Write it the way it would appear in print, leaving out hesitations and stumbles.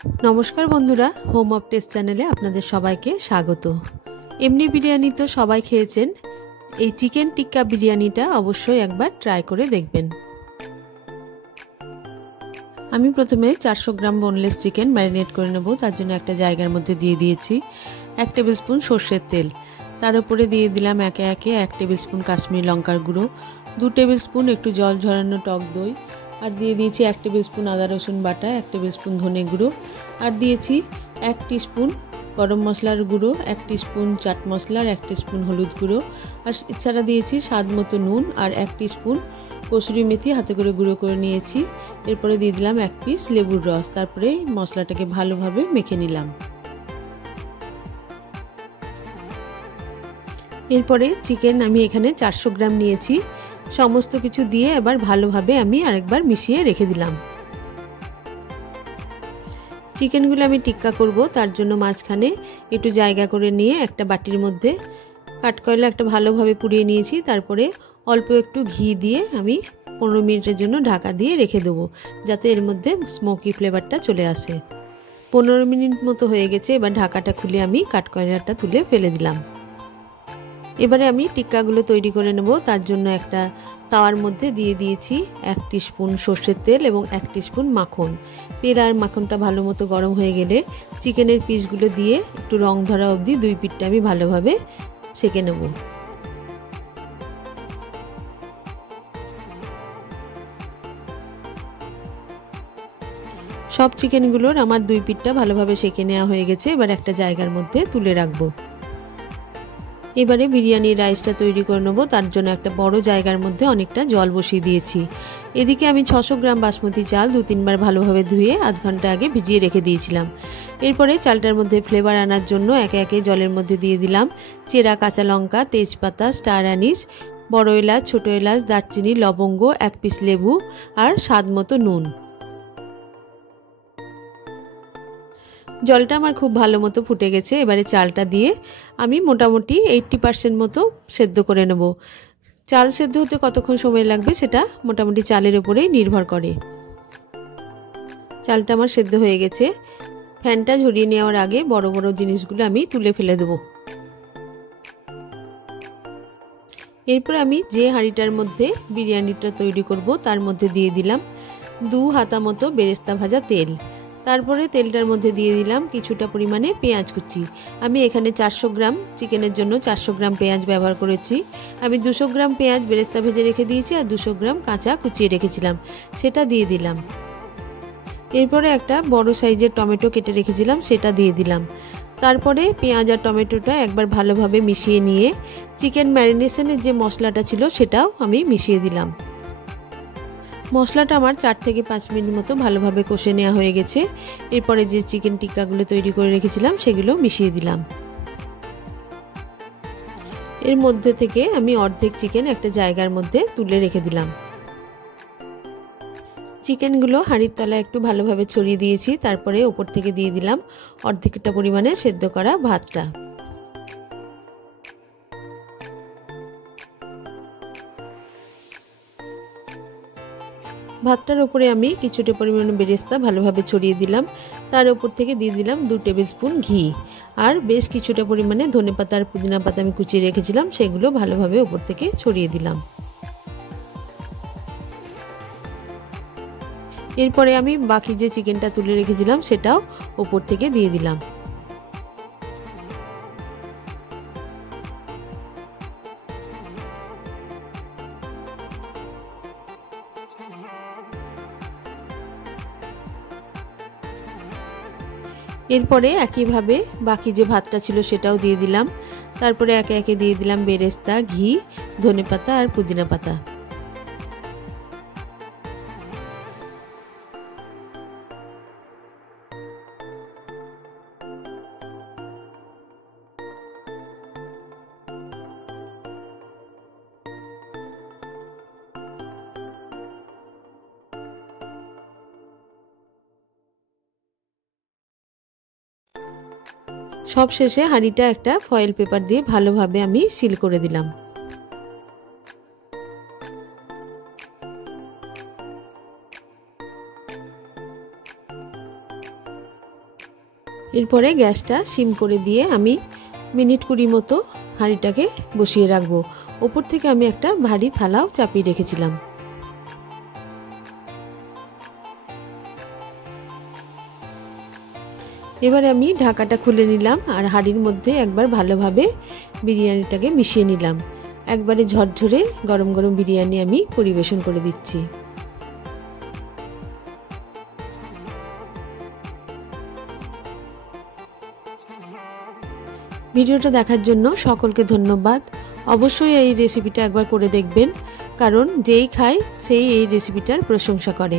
নমস্কার বন্ধুরা, home of test চ্যানেলে আপনাদের সবাইকে স্বাগত। এমনি বিরিয়ানি তো সবাই খেয়েছেন, এই চিকেন টিক্কা বিরিয়ানিটা অবশ্যই একবার ট্রাই করে দেখবেন। আমি প্রথমে 400 গ্রাম বোনলেস চিকেন ম্যারিনেট করে নেব। তার জন্য একটা জায়গার মধ্যে দিয়ে দিয়েছি 1 টেবিল স্পুন সর্ষের তেল। তার উপরে দিয়ে দিলাম একে একে 1 টেবিল স্পুন কাশ্মীরি লঙ্কার গুঁড়ো, 2 টেবিল স্পুন একটু জল ঝরানো টক দই, আর দিয়ে দিয়েছি 1 টেবিল স্পুন আদা রসুন বাটা, 1 টেবিল স্পুন ধনে গুঁড়ো, আর দিয়েছি 1 টিস্পুন গরম মশলার গুঁড়ো, 1 টিস্পুন চাট মশলার, 1 টিস্পুন হলুদ গুঁড়ো, আর এছাড়া দিয়েছি স্বাদ মতো নুন আর 1 টিস্পুন কসুরি মেথি হাতে করে গুঁড়ো করে নিয়েছি। এরপরে দিয়ে দিলাম 1 পিস লেবুর রস। তারপরে মশলাটাকে ভালোভাবে মেখে নিলাম। এরপরে চিকেন আমি এখানে 400 গ্রাম নিয়েছি। সমস্ত কিছু দিয়ে এবার ভালোভাবে আমি আরেকবার মিশিয়ে রেখে দিলাম। চিকেনগুলো আমি টিক্কা করব, তার জন্য মাঝখানে একটু জায়গা করে নিয়ে একটা বাটির মধ্যে কাঠকয়লা একটা ভালোভাবে পুড়িয়ে নিয়েছি। তারপরে অল্প একটু ঘি দিয়ে আমি 15 মিনিটের জন্য ঢাকা দিয়ে রেখে দেবো, যাতে এর মধ্যে স্মোকি ফ্লেভারটা চলে আসে। 15 মিনিট মতো হয়ে গেছে। এবার ঢাকাটা খুলে আমি কাঠকয়লাটা তুলে ফেলে দিলাম। এবারে আমি টিক্কাগুলো তৈরি করে নেব। তার জন্য একটা তাওয়ার মধ্যে দিয়ে দিয়েছি 1 টিস্পুন সর্ষের তেল এবং 1 টিস্পুন মাখন। তেল আর মাখনটা ভালো মতো গরম হয়ে গেলে চিকেনের পিসগুলো দিয়ে একটু রং ধরা অবধি 2 পিঠটা আমি ভালোভাবে সেঁকে নেব। সব চিকেনগুলোর আমার 2 পিঠটা ভালোভাবে সেঁকে নেওয়া হয়ে গেছে। এবার একটা জায়গার মধ্যে তুলে রাখবো। এবারে বিরিয়ানির রাইসটা তৈরি করে নেব। তার জন্য একটা বড় জায়গার মধ্যে অনেকটা জল বসিয়ে দিয়েছি। এদিকে আমি 600 গ্রাম বাসমতি চাল 2-3 বার ভালোভাবে ধুয়ে আধ ঘন্টা আগে ভিজিয়ে রেখে দিয়েছিলাম। এরপরে চালটার মধ্যে ফ্লেভার আনার জন্য একে একে জলের মধ্যে দিয়ে দিলাম চেরা কাঁচা লঙ্কা, তেজপাতা, স্টার আনিস, বড় এলাচ, ছোট এলাচ, দারচিনি, লবঙ্গ, 1 পিস লেবু আর স্বাদ মতো নুন। জলটা আমার খুব ভালো মতো ফুটে গেছে। এবারে চালটা দিয়ে আমি মোটামুটি 80% মতো সেদ্ধ করে নেব। চাল সেদ্ধ হতে কতক্ষণ সময় লাগবে সেটা মোটামুটি চালের উপরেই নির্ভর করে। চালটা আমার সেদ্ধ হয়ে গেছে। ফ্যানটা ঝরিয়ে নেওয়ার আগে বড় বড় জিনিসগুলো আমি তুলে ফেলে দেব। এরপর আমি যে হাঁড়িটার মধ্যে বিরিয়ানিটা তৈরি করব তার মধ্যে দিয়ে দিলাম 2 হাতা মতো বেরেস্তা ভাজা তেল। তারপরে তেলটার মধ্যে দিয়ে দিলাম কিছুটা পরিমাণে পেঁয়াজ কুচি। আমি এখানে 400 গ্রাম চিকেনের জন্য 400 গ্রাম পেঁয়াজ ব্যবহার করেছি। আমি 200 গ্রাম পেঁয়াজ বেরেস্তা ভেজে রেখে দিয়েছি আর 200 গ্রাম কাঁচা কুচিয়ে রেখেছিলাম, সেটা দিয়ে দিলাম। এরপরে একটা বড় সাইজের টমেটো কেটে রেখেছিলাম, সেটা দিয়ে দিলাম। তারপরে পেঁয়াজ আর টমেটোটা একবার ভালোভাবে মিশিয়ে নিয়ে চিকেন ম্যারিনেশনের যে মশলাটা ছিল সেটাও আমি মিশিয়ে দিলাম। মশলাটা আমার 4 থেকে 5 মিনিট মতো ভালোভাবে কষে নেওয়া হয়ে গেছে। এরপরে যে চিকেন টিক্কাগুলো তৈরি করে রেখেছিলাম সেগুলো মিশিয়ে দিলাম। এর মধ্যে থেকে আমি অর্ধেক চিকেন একটা জায়গার মধ্যে তুলে রেখে দিলাম। চিকেনগুলো হাঁড়ির তলায় একটু ভালোভাবে ছড়িয়ে দিয়েছি। তারপরে ওপর থেকে দিয়ে দিলাম অর্ধেকটা পরিমাণে সেদ্ধ করা ভাতটা। ভাতটার উপরে আমি কিছুটা পরিমাণে বেরেস্তা ভালোভাবে ছড়িয়ে দিলাম। তার উপর থেকে দিয়ে দিলাম 2 টেবিল স্পুন ঘি আর বেশ কিছুটা পরিমাণে ধনেপাতা আর পুদিনা পাতা আমি কুচিয়ে রেখেছিলাম, সেগুলো ভালোভাবে উপর থেকে ছড়িয়ে দিলাম। এরপরে আমি বাকি যে চিকেনটা তুলে রেখেছিলাম সেটাও উপর থেকে দিয়ে দিলাম। এরপরে একইভাবে বাকি যে ভাতটা ছিল সেটাও দিয়ে দিলাম। তারপরে একে একে দিয়ে দিলাম বেরেস্তা, ঘি, ধনেপাতা আর পুদিনা পাতা। সব শেষে হাঁড়িটা একটা ফয়েল পেপার দিয়ে ভালোভাবে আমি সিল করে দিলাম। এরপরে গ্যাসটা সিম করে দিয়ে আমি মিনিট 20 মতো হাঁড়িটাকে বসিয়ে রাখবো। ওপর থেকে আমি একটা ভারী থালাও চাপিয়ে রেখেছিলাম। এবারে আমি ঢাকাটা খুলে নিলাম আর হাঁড়ির মধ্যে একবার ভালোভাবে বিরিয়ানিটাকে মিশিয়ে নিলাম। একবারে ঝরঝরে গরম গরম বিরিয়ানি আমি পরিবেশন করে দিচ্ছি। ভিডিওটা দেখার জন্য সকলকে ধন্যবাদ। অবশ্যই এই রেসিপিটা একবার করে দেখবেন, কারণ যেই খায় সেই এই রেসিপিটার প্রশংসা করে।